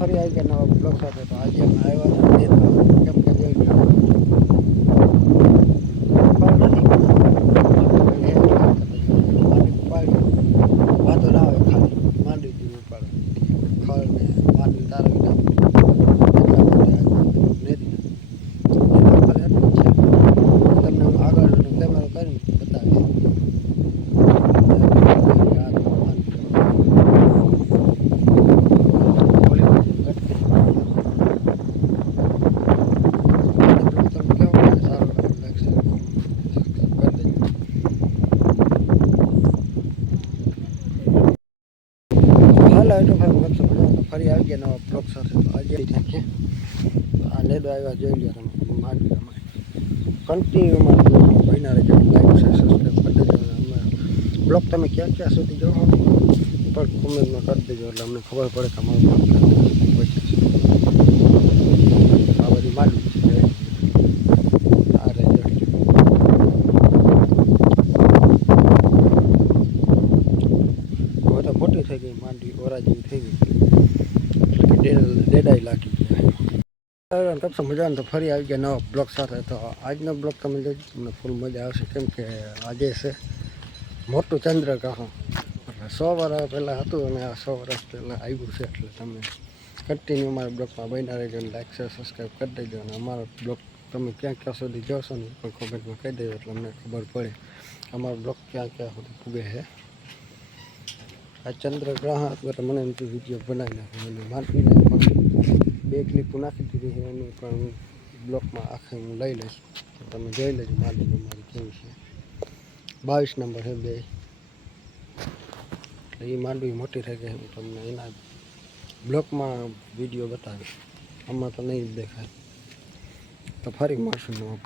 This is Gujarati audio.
ફરી આવી ગયા નવા બ્લોગ સાથે. તો આજે અમે આવ્યા હતા કેમ કે જોઈ લો ફળ નથી એ માંડી પાડી વાંધો ના આવે ખાલી માંડી દીધું ઉપાડો ખળ ને માંડી તારવી નાખી એટલા માટે આજે નથી ખાલી એટલું જ છે તમને હું આગળ કેમેરો કરીને બતાવીશ હાલો એટલું ભાઈ ગપસો ફરી આવી ગયા નવા બ્લોક સાથે. તો આજે નાખીએ આ લેદો આવ્યા, જોઈ લો તમે માગી અમારે કન્ટિન્યુ અમારા બન્યા રહેજો. લાઈક છે સબસ્ક્રાઈબ કરી દેજો. અમે બ્લોક તમે ક્યાં ક્યાં સુધી જોવો, પણ કોમેન્ટમાં કરી દેજો. એટલે અમને ખબર પડે કે અમારો બ્લોગ ક્યાં ક્યાં સુધી પહોંચે છે આ બધી માંડવી છે આ રહેજો હવે તો મોટી થઈ ગઈ, માંડવી ઓરા જેવી થઈ ગઈ. ડેડ- ડેડાઈ લાગી ગયા કપસો મજાને તો ફરી આવી ગયા નવા બ્લોગ સાથે. તો આજનો બ્લોગ તમે જોજો તમને ફૂલ મજા આવશે. કેમ કે આજે છે મોટું ચંદ્રગ્રહણ. એટલે સો વર્ષ પહેલાં હતું અને આ સો વર્ષ પહેલાં આવ્યું છે. એટલે તમે કન્ટિન્યુ અમારા બ્લોગમાં બન્યા રહેજો અને લાઈક શેર સબસ્ક્રાઈબ કરી દેજો. અને અમારો બ્લોગ તમે ક્યાં ક્યાં સુધી જોશો ને પણ કોમેન્ટમાં કહી દેજો. એટલે અમને ખબર પડે અમારો બ્લોગ ક્યાં ક્યાં સુધી પૂગે છે. આ ચંદ્રગ્રહણ એમ વીડિયો બનાવી નાખ્યો અને માનવીને પણ બે ક્લિપ નાખી દીધી છે, એની પણ હું બ્લોકમાં આખે હું લઈ લઈશ. તમે જોઈ લેજો માનવી મારી કેવી છે. બાવીસ નંબર છે બે. એ માંડવી મોટી થઈ ગઈ હું તમને એના બ્લોકમાં વીડિયો બતાવીશ. આમાં તો નહીં જ દેખાય. તો ફરી મળશું